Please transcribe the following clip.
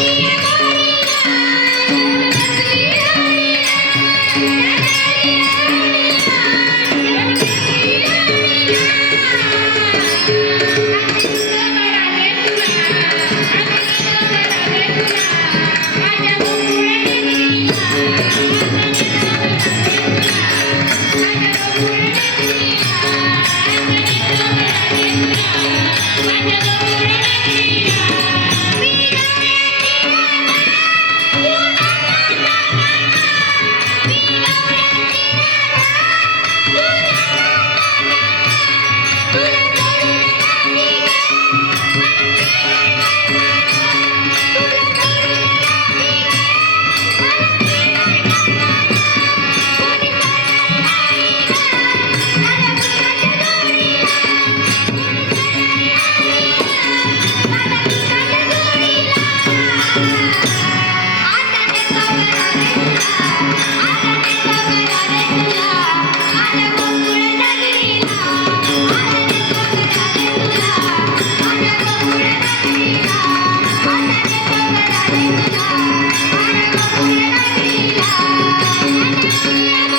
Yeah. Música